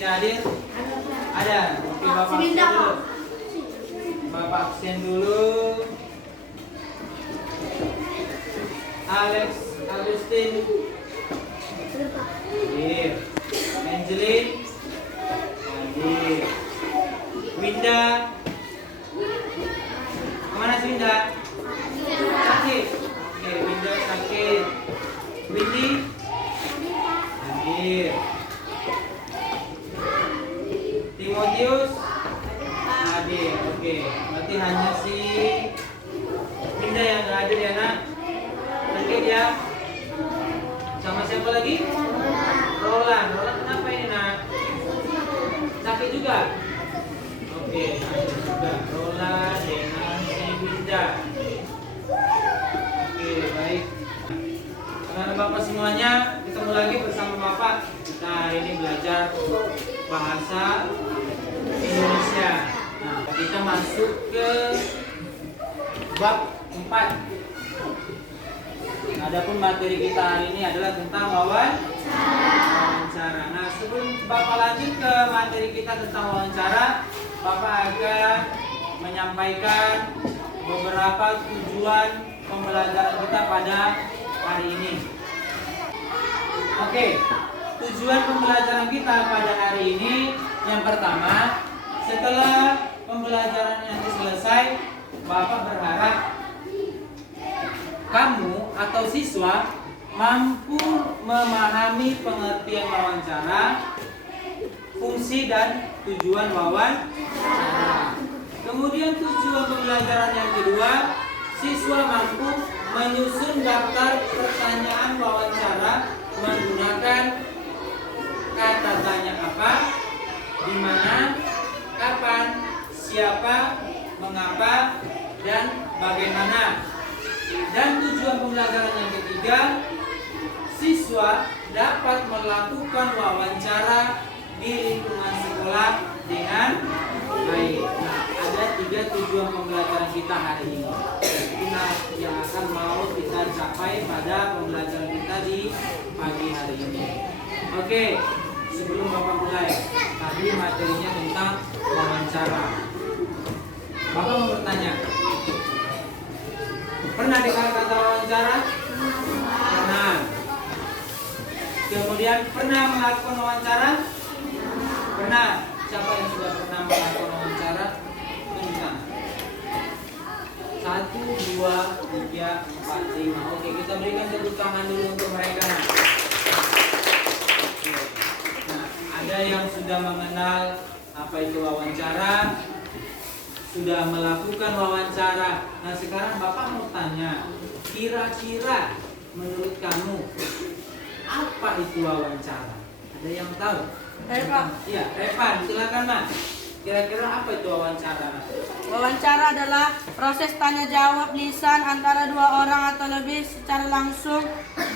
tidak hadir? Ada. Oke, Bapak absen dulu. Bapak absen dulu. Alex Agustin hadir. Angelin hadir. Winda, kemana sih Winda? Sakit. Oke, Winda sakit. Windy hadir. Timotius hadir. Oke, berarti hanya si Winda yang nggak hadir ya nak. Sakit ya. Sama siapa lagi? Roland. Roland kenapa ini nak? Sakit juga. Oke, sakit juga. Roland dengan si Winda. Oke, baik. Anak Bapak semuanya, ketemu lagi bersama Bapak. Kita hari ini belajar bahasa Indonesia. Nah, kita masuk ke bab 4. Adapun materi kita hari ini adalah tentang wawancara. Nah, sebelum Bapak lanjut ke materi kita tentang wawancara, Bapak akan menyampaikan beberapa tujuan pembelajaran kita pada hari ini. Oke, tujuan pembelajaran kita pada hari ini yang pertama, setelah pembelajaran yang selesai, Bapak berharap kamu atau siswa mampu memahami pengertian wawancara, fungsi dan tujuan wawancara. Kemudian tujuan pembelajaran yang kedua, siswa mampu menyusun daftar pertanyaan wawancara menggunakan kata tanya apa, di mana, kapan, siapa, mengapa, dan bagaimana. Dan tujuan pembelajaran yang ketiga, siswa dapat melakukan wawancara di lingkungan sekolah dengan baik. Nah, ada 3 tujuan pembelajaran kita hari ini. Inilah yang akan mau kita capai pada pembelajaran kita di pagi hari ini. Oke, sebelum Bapak mulai, tadi materinya tentang wawancara. Bapak mau bertanya, pernah dengar kata wawancara? Pernah. Kemudian pernah melakukan wawancara? Pernah. Siapa yang sudah pernah melakukan wawancara? Tunjukkan. 1, 2, 3, 4, 5. Oke, kita berikan tepuk tangan dulu untuk mereka. Nah, ada yang sudah mengenal apa itu wawancara, sudah melakukan wawancara. Nah, sekarang Bapak mau tanya, kira-kira menurut kamu apa itu wawancara? Ada yang tahu? Pak. Iya, Revan, silakan Mak. Kira-kira apa itu wawancara? Wawancara adalah proses tanya jawab lisan antara 2 orang atau lebih secara langsung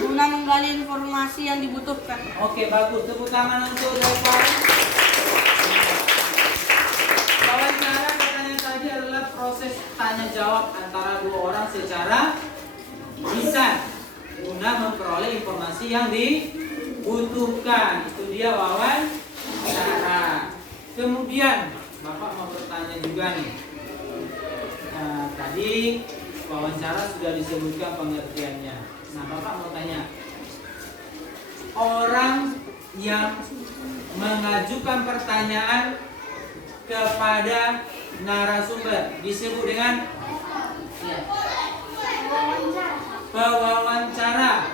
guna menggali informasi yang dibutuhkan. Oke, bagus. Tepuk tangan untuk Revan. Wawancara katanya tadi adalah proses tanya jawab antara 2 orang secara lisan guna memperoleh informasi yang dibutuhkan. Itu dia wawancara. Kemudian Bapak mau bertanya juga nih. Nah, tadi wawancara sudah disebutkan pengertiannya. Nah, Bapak mau tanya, orang yang mengajukan pertanyaan kepada narasumber disebut dengan pewawancara.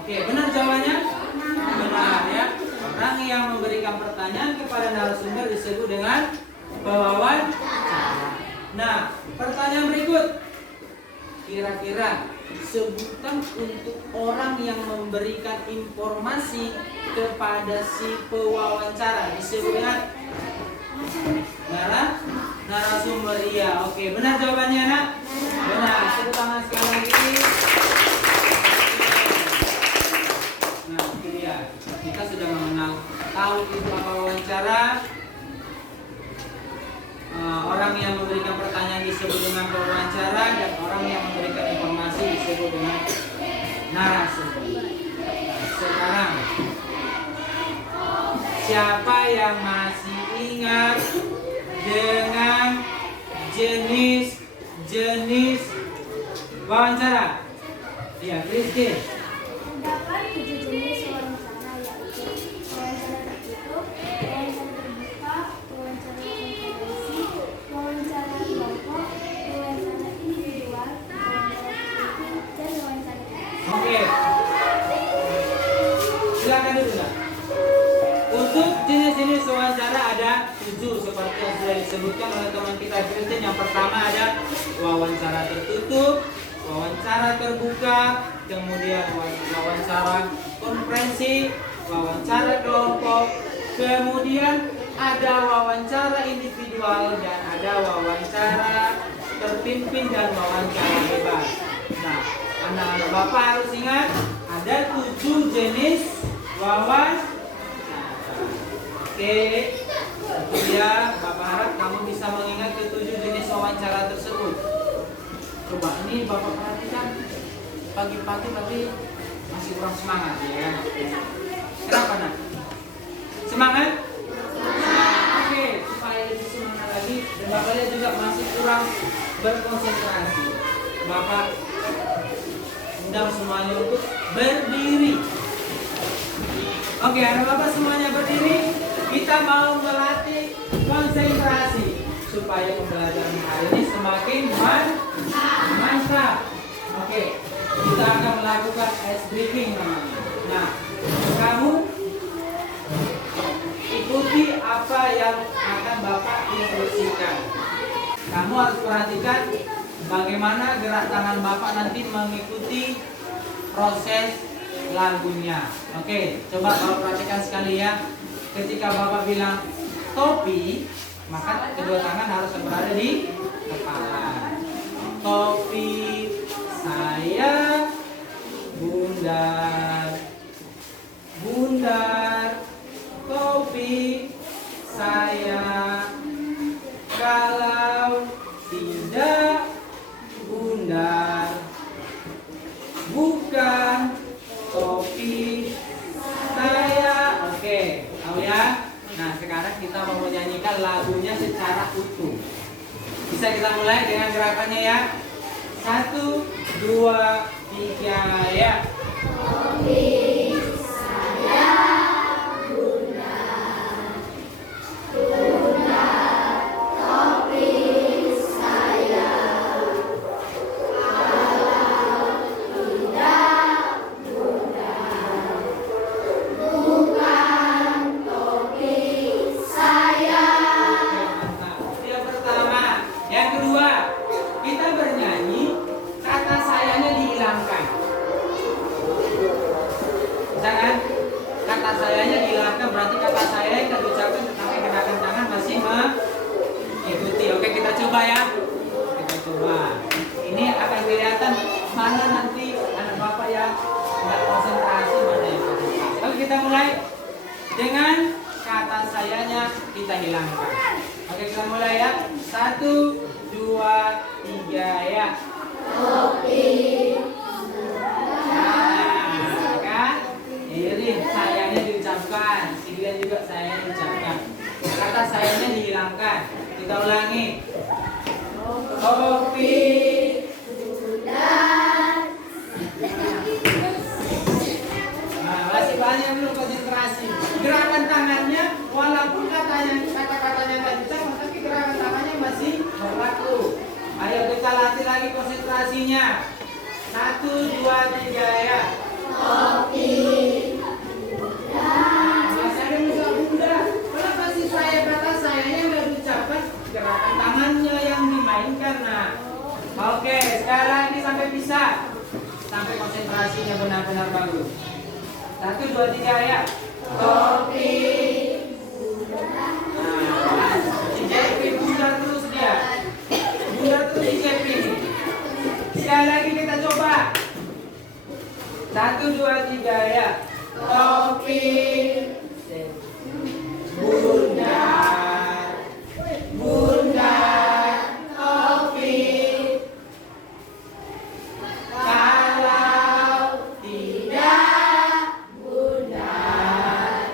Oke, benar jawabannya? Benar ya. Orang yang memberikan pertanyaan kepada narasumber disebut dengan pewawancara. Nah, pertanyaan berikut. Kira-kira sebutan untuk orang yang memberikan informasi kepada si pewawancara disebut dengan narasumber. Iya, oke. Benar jawabannya, Nak? Benar. Tepuk tangan sekali lagi. Nah, itu dia. Kita sudah mengenal, tahu itu apa wawancara. Orang yang memberikan pertanyaan disebut dengan pewawancara, dan orang yang memberikan informasi disebut dengan narasumber. Sekarang Siapa yang masih ingat dengan jenis wawancara? Ya, Christine. Terdapat 7 jenis wawancara, yaitu wawancara tertutup, wawancara terbuka, wawancara konferensi, wawancara kelompok, wawancara individual, wawancara tertutup, dan wawancara kelas. Oke. Silakan dulu, Nak. Untuk jenis-jenis wawancara ada 7 seperti yang sudah disebutkan oleh teman kita Christine. Yang pertama ada wawancara tertutup, wawancara terbuka, kemudian wawancara konferensi, wawancara kelompok, kemudian ada wawancara individual, dan ada wawancara terpimpin dan wawancara bebas. Nah, anak-anak Bapak harus ingat ada 7 jenis wawancara. Oke, ya, Bapak harap kamu bisa mengingat ke-7 jenis wawancara tersebut. Coba ini Bapak perhatikan, pagi-pagi tapi masih kurang semangat ya. Kenapa, Nak? Semangat? Oke, supaya lebih semangat lagi dan Bapak lihat juga masih kurang berkonsentrasi. Bapak undang semuanya untuk berdiri. Oke, anak Bapak semuanya berdiri. Kita mau melatih konsentrasi supaya pembelajaran hari ini semakin mantap. Oke, kita akan melakukan ice breaking namanya. Nah, kamu ikuti apa yang akan Bapak instruksikan. Kamu harus perhatikan bagaimana gerak tangan Bapak nanti mengikuti proses lagunya. Oke, coba Bapak perhatikan sekali ya. Ketika Bapak bilang topi, maka kedua tangan harus berada di kepala. Topi saya bundar, bundar, topi saya. Kalau tidak bundar, bukan topi saya. Oke, tahu ya? Nah, sekarang kita mau menyanyikan lagunya secara utuh. Bisa kita mulai dengan gerakannya ya. 1, 2, 3, ya. Topi saya bundar, bundar, topi saya. Kalau tidak bundar, bukan topi saya. Yang pertama, yang kedua, kita bernyanyi kata sayanya dihilangkan. Misalkan kata sayanya dihilangkan berarti kata saya yang terucapkan tetapi gerakan tangan masih mengikuti. Oke, kita coba ya. Kita coba. Ini akan kelihatan mana nanti anak Bapak yang nggak konsentrasi, mana yang konsentrasi. Oke, kita mulai dengan kata sayanya kita hilangkan. Oke, kita mulai ya. 1, 2, 3, ya. Topi Nah, kan? Ini sayanya diucapkan, silian juga sayanya diucapkan. Kata sayanya dihilangkan. Kita ulangi. Topi. Nah, masih banyak belum konsentrasi. Gerakan tangannya, walaupun kata-katanya nggak diucapkan, tapi gerakan tangannya masih berlaku. Ayo kita latih lagi konsentrasinya. 1, 2, 3, ya. topi Masih ada muka bunda. Kenapa sih saya kata sayanya nggak diucapkan? Gerakan tangannya yang dimainkan. Nah, oke, sekali lagi sampai bisa. Sampai konsentrasinya benar-benar bagus. 1, 2, 3, ya. topi Nah, si Jeffrey bundar terus dia. Bundar terus si Jeffrey. Sekali lagi kita coba. 1, 2, 3, ya. Topi bundar, bundar, topi. Kalau tidak bundar,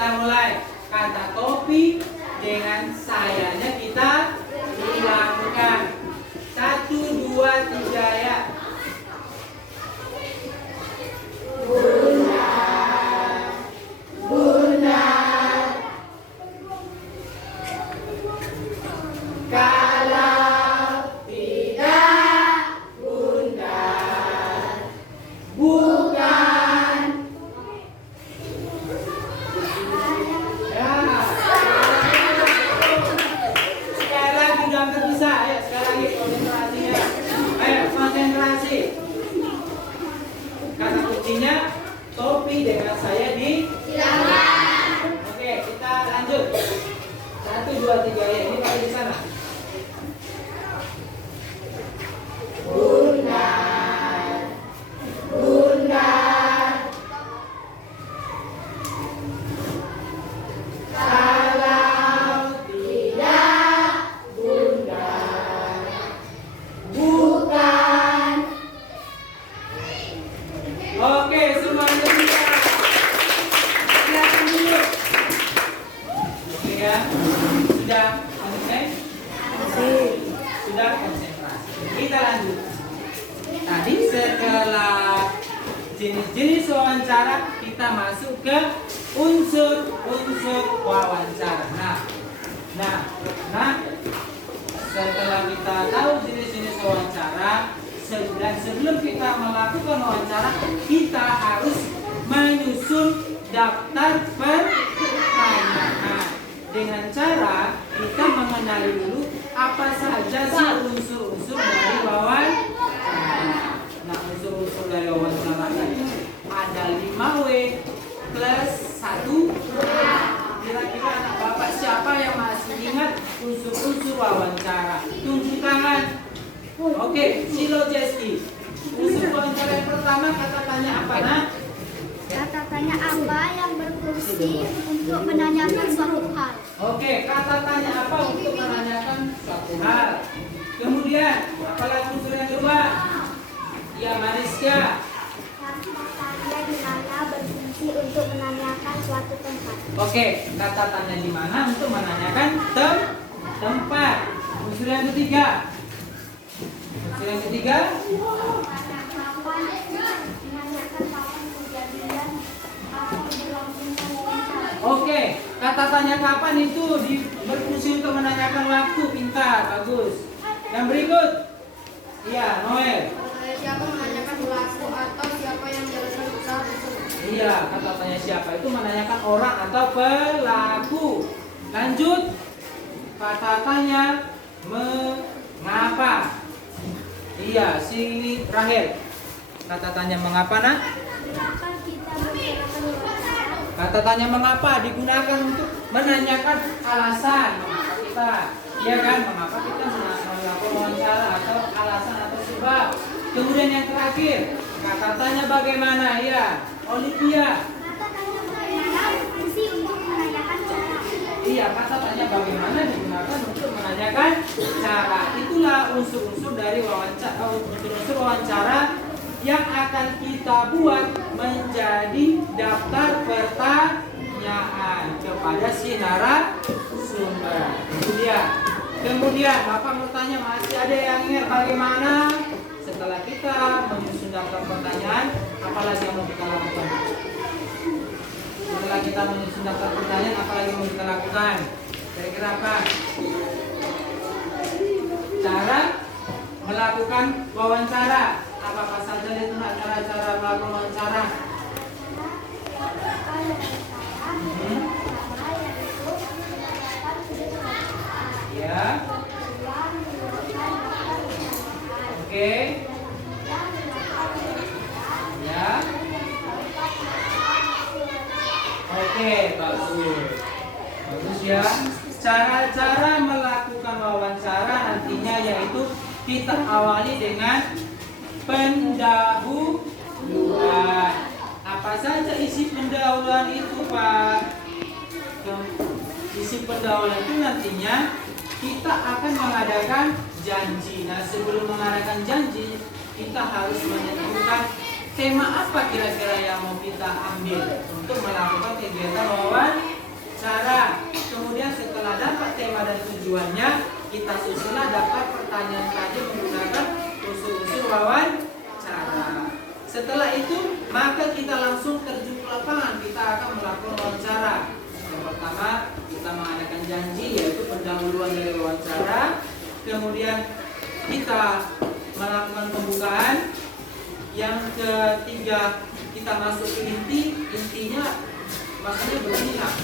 kita mulai. Kata topi dengan sayanya kita hilangkan. 1, 2, 3 ya. Bunda, bunda, kalau tidak bunda, bukan. Ya. Sekali lagi jangan terpisah ya. Sekali lagi konsentrasinya. Ayo konsentrasi. Kata kuncinya topi dengan saya di Silakan. Oke, kita lanjut. 1, 2, 3 ya. Ini paling di sana. Bunda, bunda, kalau tidak bunda, bukan. Oke, semuanya bisa. Silakan dulu. Oke ya. Sudah konsen? Sudah konsentrasi. Kita lanjut. Tadi setelah jenis-jenis wawancara, kita masuk ke unsur-unsur wawancara. Nah, setelah kita tahu jenis-jenis wawancara, dan sebelum kita melakukan wawancara, kita harus menyusun daftar pertanyaan dengan cara kita mengenali dulu apa saja sih unsur-unsur dari wawancara. Nah, unsur-unsur dari wawancara ini ada 5W plus 1. Kira-kira anak bapak siapa yang masih ingat unsur-unsur wawancara? Tunjuk tangan. Oke, Silo Jeski. Unsur wawancara yang pertama kata tanya apa, Nak? Kata tanya apa yang berfungsi untuk menanyakan suatu hal. Oke, kata tanya apa untuk menanyakan suatu hal. Kemudian, apalagi unsur yang kedua? Ya, Mariska. Kata tanya di mana berfungsi untuk menanyakan suatu tempat. Oke, kata tanya di mana untuk menanyakan tempat. Unsur yang ketiga. Unsur yang ketiga? Kapan menanyakan kapan kejadian atau berlangsungnya wawancara. Oke, kata tanya kapan itu berfungsi untuk menanyakan waktu. Pintar, bagus. Yang berikut? Iya, Noel. Siapa menanyakan pelaku atau siapa yang menjalankan usaha tersebut. Iya, kata tanya siapa itu menanyakan orang atau pelaku. Lanjut. Kata tanya mengapa. Iya, si Rahel. Kata tanya mengapa, Nak? Kenapa kita menjalankan wawancara? Kata tanya mengapa digunakan untuk menanyakan alasan mengapa kita. Iya kan? Mengapa kita melakukan wawancara atau alasan atau sebab. Kemudian yang terakhir, kata tanya bagaimana? Ya, Olivia. Kata tanya bagaimana berfungsi untuk menanyakan cara. Iya, kata tanya bagaimana digunakan untuk menanyakan cara. Itulah unsur-unsur dari wawancara, unsur-unsur wawancara yang akan kita buat menjadi daftar pertanyaan kepada si narasumber. Itu dia. Kemudian Bapak mau tanya, masih ada yang ingat bagaimana setelah kita menyusun daftar pertanyaan, apalagi yang mau kita lakukan? Setelah kita menyusun daftar pertanyaan, apalagi yang mau kita lakukan? Kira-kira apa? Cara melakukan wawancara. Apa saja itu cara-cara melakukan wawancara? Ya. Oke. Ya. Oke, bagus. Bagus ya. Cara-cara melakukan wawancara nantinya yaitu kita awali dengan pendahuluan. Apa saja isi pendahuluan itu, Pak? Isi pendahuluan itu nantinya kita akan mengadakan janji. Nah, sebelum mengadakan janji, kita harus menentukan tema apa kira-kira yang mau kita ambil untuk melakukan kegiatan wawancara. cara. Kemudian setelah dapat tema dan tujuannya, kita susunlah daftar pertanyaan tadi menggunakan unsur-unsur wawancara. Setelah itu, maka kita langsung terjun ke lapangan. Kita akan melakukan wawancara. Yang pertama, kita mengadakan janji, yaitu pendahuluan dari wawancara. Kemudian kita melakukan pembukaan. Yang ketiga, kita masuk ke intinya maksudnya beginilah.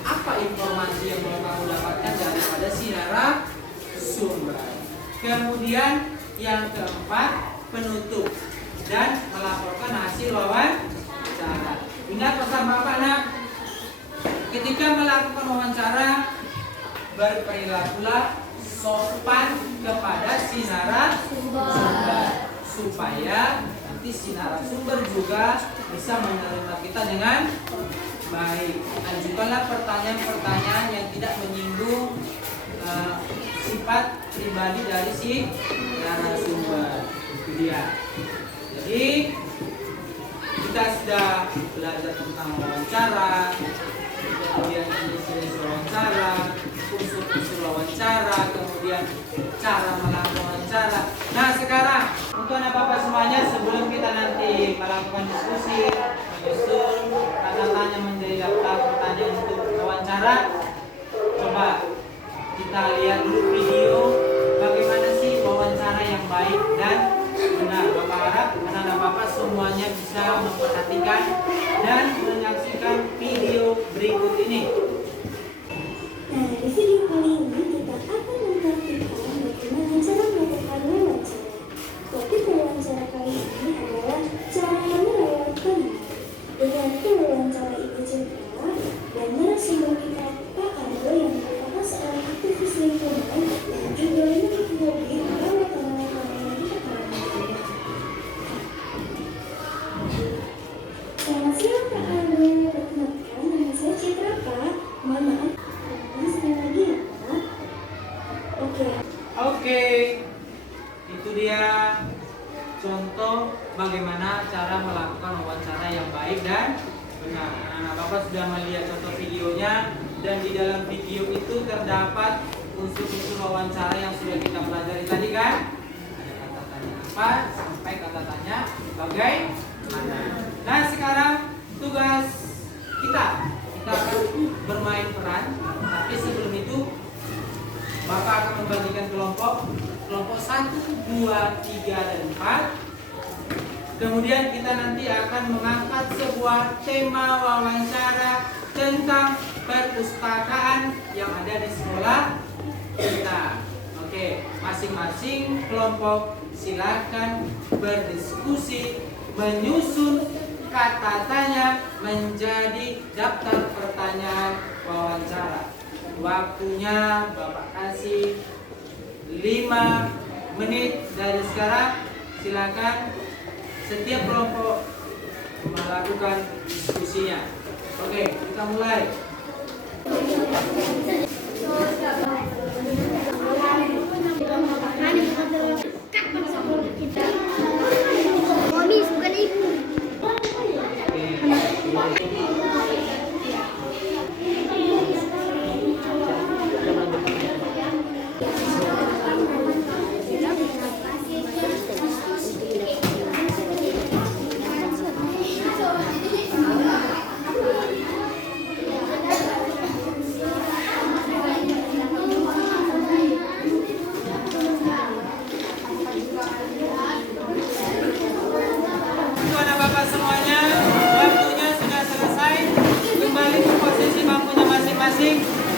Apa informasi yang mau kamu dapatkan daripada si narasumber. Kemudian yang keempat, penutup dan melaporkan hasil wawancara. Ingat pesan Bapak nak, ketika melakukan wawancara berperilakulah sopan kepada si narasumber supaya nanti si narasumber juga bisa menerima kita dengan baik. Ajukanlah pertanyaan-pertanyaan yang tidak menyinggung sifat pribadi dari si narasumber. Itu dia. Jadi kita sudah belajar tentang wawancara, kemudian jenis wawancara, unsur-unsur wawancara, kemudian cara melakukan wawancara. Nah sekarang untuk anak bapak semuanya, sebelum kita nanti melakukan diskusi, menyusun kata-katanya menjadi daftar pertanyaan untuk wawancara, coba kita lihat dulu video bagaimana sih wawancara yang baik dan benar. Bapak harap anak bapak semuanya bisa memperhatikan dan menyaksikan video berikut ini. Nah, di video kali ini kita akan mempraktikkan bagaimana cara melakukan wawancara. Topik wawancara kali ini adalah cara melewatkan. Dengan wawancara itu juga, dan narasumber kita Pak Ardo yang merupakan seorang aktivis lingkungan dan juga memiliki hobi merawat tanaman yang kita tanam. Selamat siang Pak Ardo, perkenalkan nama saya Citra Pak. Mohon maaf. Sekali lagi ya Pak. Oke, itu dia contoh bagaimana cara melakukan wawancara yang baik dan benar. Anak-anak bapak sudah melihat contoh videonya, dan di dalam video itu terdapat unsur-unsur wawancara yang sudah kita pelajari tadi kan. Ada kata tanya apa sampai kata tanya bagaimana. Nah sekarang tugas kita akan bermain peran, tapi sebelum itu Bapak akan membagikan kelompok 1, 2, 3, dan 4. Kemudian kita nanti akan mengangkat sebuah tema wawancara tentang perpustakaan yang ada di sekolah kita. Oke, masing-masing kelompok silakan berdiskusi, menyusun kata tanya menjadi daftar pertanyaan wawancara. Waktunya Bapak kasih 5 menit dari sekarang. Silakan setiap kelompok melakukan diskusinya. Oke, kita mulai. Mami, bukan ibu.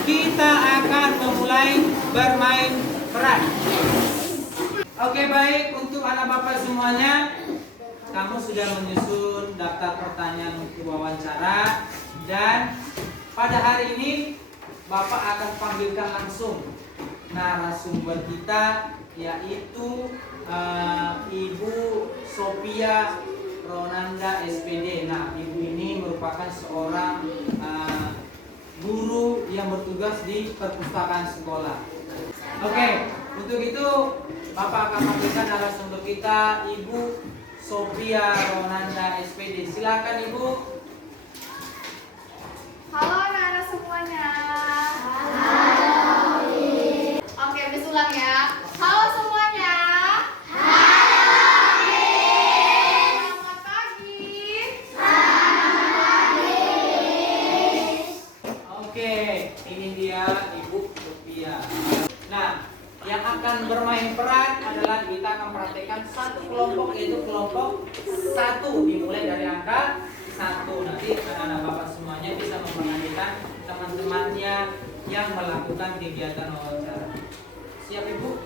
Kita akan memulai bermain peran. Oke, baik, untuk anak bapak semuanya, kamu sudah menyusun daftar pertanyaan untuk wawancara, dan pada hari ini Bapak akan panggilkan langsung narasumber kita, yaitu Ibu Sophia Ronanda SPD. Nah, Ibu ini merupakan seorang guru yang bertugas di perpustakaan sekolah. Oke, untuk itu Bapak akan panggilkan narasumber kita, Ibu Sophia Ronanda SPD. Silakan Ibu. Halo anak-anak semuanya. Oke, Miss ulang ya. Halo semuanya. Selamat pagi. Oke, ini dia Ibu Sophia. Nah, yang akan bermain peran adalah kita akan praktekkan satu kelompok, yaitu kelompok 1 dimulai dari angka 1. Nanti anak-anak Bapak semuanya bisa memperhatikan teman-temannya yang melakukan kegiatan wawancara. Siap Ibu?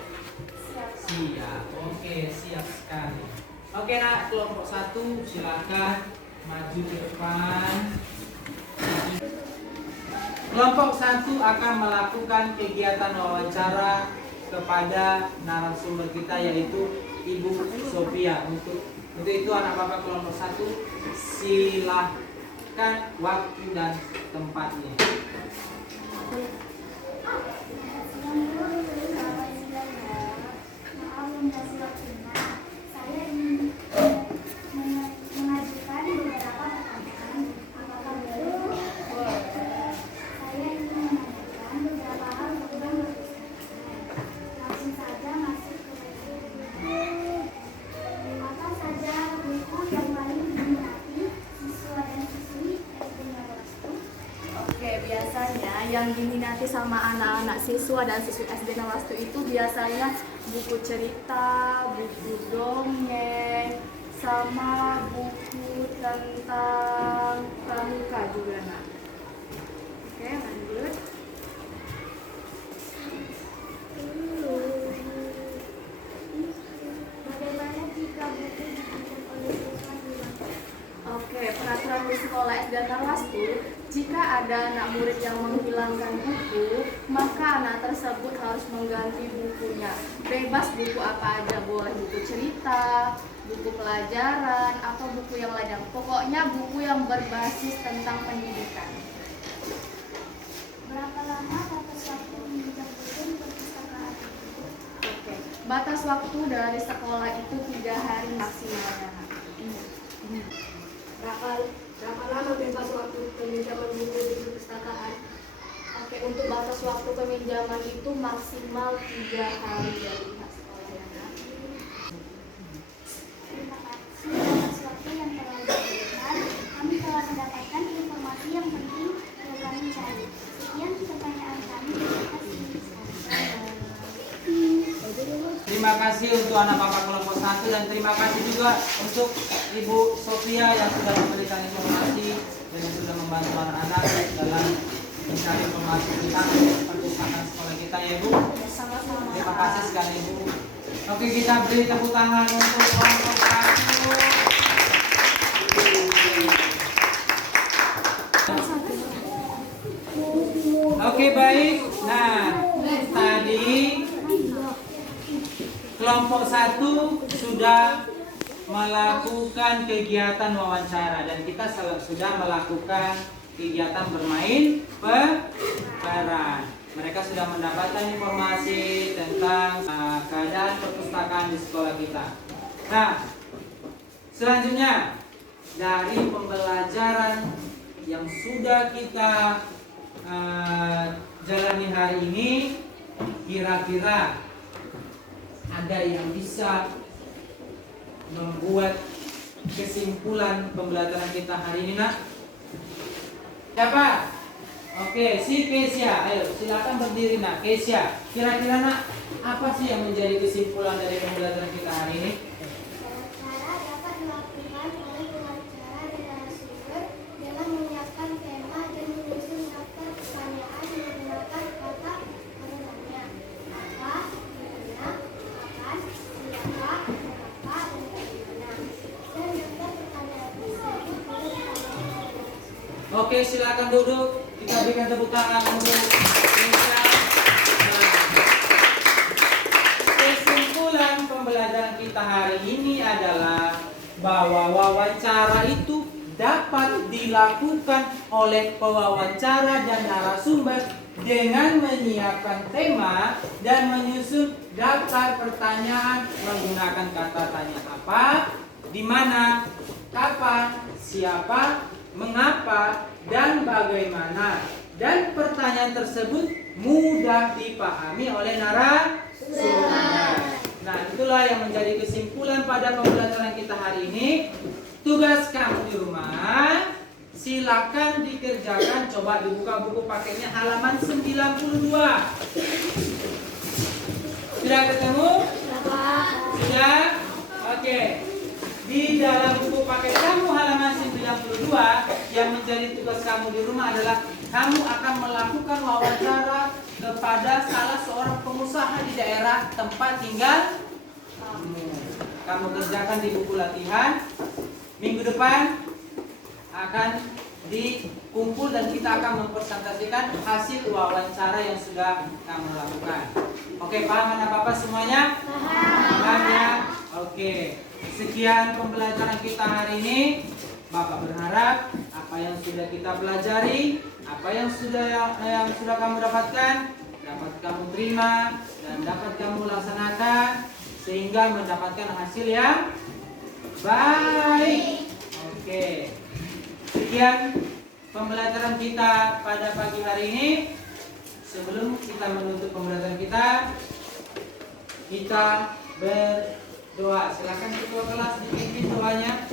Siap. Oke, siap sekali. Oke, nah kelompok 1 silakan maju ke depan. Kelompok 1 akan melakukan kegiatan wawancara kepada narasumber kita, yaitu Ibu Sophia. Untuk itu anak Bapak kelompok 1 silahkan waktu dan tempatnya. Maaf mengasih waktunya. Saya ingin mengajukan beberapa pertanyaan. Apakah boleh? Saya ingin menanyakan beberapa hal tentang perpustakaan. Langsung saja masuk ke buku. Apa saja buku yang paling diminati siswa dan siswi SD Nawastu? Oke, biasanya yang diminati sama anak-anak siswa dan siswi SD Nawastu itu biasanya buku cerita, buku dongeng, sama buku tentang pramuka juga, Nak. Oke, lanjut. Bagaimana jika buku dipinjam oleh siswa hilang? Oke, peraturan di sekolah SD Nawastu, jika ada anak murid yang menghilangkan buku, maka anak tersebut harus mengganti bukunya. Bebas buku apa aja, boleh buku cerita, buku pelajaran, atau buku yang lainnya. Pokoknya buku yang berbasis tentang pendidikan. Berapa lama batas waktu meminjam buku di perpustakaan? Oke, batas waktu dari sekolah itu 3 hari maksimalnya. Berapa lama bebas waktu peminjaman buku di perpustakaan? Oke, untuk batas waktu peminjaman itu maksimal 3 hari dari pihak sekolah ya, Nak. Terima kasih atas waktu yang telah diberikan. Kami telah mendapatkan informasi yang penting yang kami cari. Sekian pertanyaan kami. Terima kasih. Terima kasih untuk anak Bapak kelompok 1 dan terima kasih juga untuk Ibu Sophia yang sudah memberikan informasi dan yang sudah membantu anak-anak dalam mencari informasi tentang perpustakaan sekolah kita ya Bu. Sama-sama. Terima kasih sekali Bu. Oke, kita beri tepuk tangan untuk kelompok 1. Oke, baik. Nah, tadi kelompok 1 sudah melakukan kegiatan wawancara dan kita sudah melakukan kegiatan bermain peran. Mereka sudah mendapatkan informasi tentang keadaan perpustakaan di sekolah kita. Nah, selanjutnya dari pembelajaran yang sudah kita jalani hari ini, kira-kira ada yang bisa membuat kesimpulan pembelajaran kita hari ini, Nak? Siapa? Oke, si Kesia. Ayo, silakan berdiri, Nak. Kesia, kira-kira Nak, apa sih yang menjadi kesimpulan dari pembelajaran kita hari ini? Cara dapat dilakukan oleh pengacara dan narasumber dengan menyiapkan tema dan menyusun daftar pertanyaan menggunakan kata penanya. Apa, dimana, kapan, siapa, kenapa, dan bagaimana. Dan daftar pertanyaan tersebut boleh ditanyakan oleh narasumber. Oke, silakan duduk. Kita berikan tepuk tangan untuk Kesia. Kesimpulan pembelajaran kita hari ini adalah bahwa wawancara itu dapat dilakukan oleh pewawancara dan narasumber dengan menyiapkan tema dan menyusun daftar pertanyaan menggunakan kata tanya apa, di mana, kapan, siapa, mengapa, dan bagaimana. Dan pertanyaan tersebut mudah dipahami oleh narasumber. Nah, itulah yang menjadi kesimpulan pada pembelajaran kita hari ini. Tugas kamu di rumah, silakan dikerjakan. Coba dibuka buku paketnya halaman 92. Sudah ketemu? Sudah? Oke. Di dalam buku paket kamu halaman 92, yang menjadi tugas kamu di rumah adalah kamu akan melakukan wawancara kepada salah seorang pengusaha di daerah tempat tinggal kamu. Kamu kerjakan di buku latihan. Minggu depan akan dikumpul dan kita akan mempresentasikan hasil wawancara yang sudah kamu lakukan. Oke, paham anak-bapak semuanya? Paham ya? Oke. Sekian pembelajaran kita hari ini. Bapak berharap apa yang sudah kita pelajari, apa yang sudah kamu dapatkan, dapat kamu terima dan dapat kamu laksanakan sehingga mendapatkan hasil yang baik. Oke. Sekian pembelajaran kita pada pagi hari ini. Sebelum kita menutup pembelajaran kita berdoa. Silakan ketua kelas dipimpin doanya.